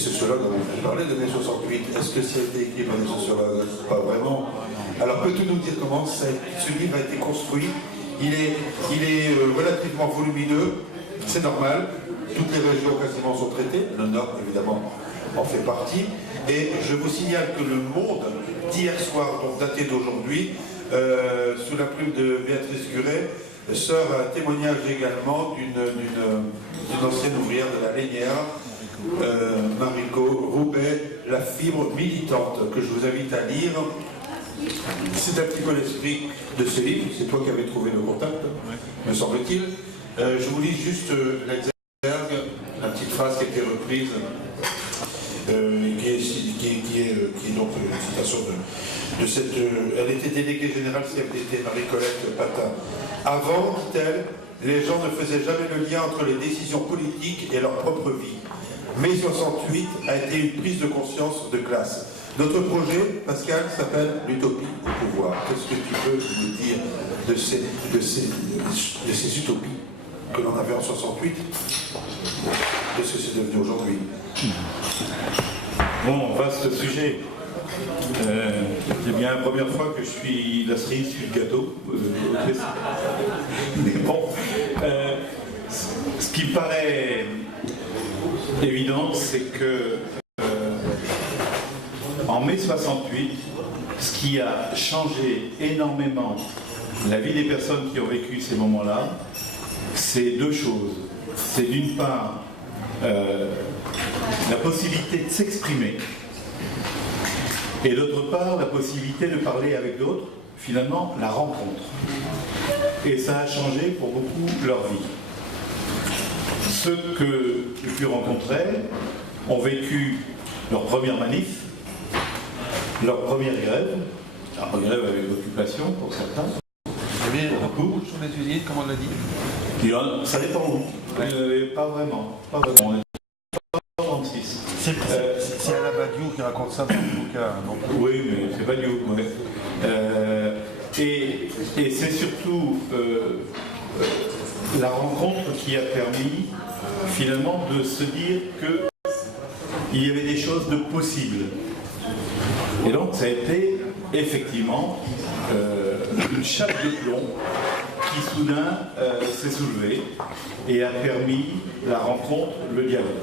sociologues ont parlé de mai 68. Est-ce que ça a été écrit par des sociologues? Pas vraiment. Alors peut-on nous dire comment ce livre a été construit? Il est relativement volumineux, c'est normal. Toutes les régions quasiment sont traitées. Le Nord, évidemment, en fait partie. Et je vous signale que Le Monde, d'hier soir, donc daté d'aujourd'hui, sous la plume de Béatrice Guret, sort un témoignage également d'une ancienne ouvrière de la Lénière, Mariko Roubaix, La fibre militante, que je vous invite à lire. C'est un petit peu l'esprit de ce livre, c'est toi qui avais trouvé le contact, me semble-t-il. Je vous lis juste l'exergue, la petite phrase qui a été reprise, qui est donc une citation de cette... elle était déléguée générale CFDT, Marie-Colette Patin. Avant, dit-elle, les gens ne faisaient jamais le lien entre les décisions politiques et leur propre vie. Mai 68 a été une prise de conscience de classe. Notre projet, Pascal, s'appelle l'utopie du pouvoir. Qu'est-ce que tu peux nous dire de ces utopies que l'on avait en 68 de ce que c'est devenu aujourd'hui? Bon, vaste sujet. C'est bien la première fois que je suis la cerise sur le gâteau. Mais bon, ce qui me paraît évident, c'est que en mai 68, ce qui a changé énormément la vie des personnes qui ont vécu ces moments-là, c'est deux choses. C'est d'une part la possibilité de s'exprimer et d'autre part la possibilité de parler avec d'autres, finalement la rencontre. Et ça a changé pour beaucoup leur vie. Ceux que j'ai pu rencontrer ont vécu leur première manif, leur première grève, alors grève avec l'occupation pour certains. Beaucoup sur les usines, comme on l'a dit. Ça dépend où. Pas vraiment. Pas vraiment. On est 36. C'est Alain Badiou qui raconte ça dans le bouquin. Donc... Oui, mais c'est Badiou. Ouais. Et c'est surtout la rencontre qui a permis finalement de se dire qu'il y avait des choses de possibles. Et donc ça a été effectivement une chape de plomb qui soudain s'est soulevée et a permis la rencontre, le dialogue.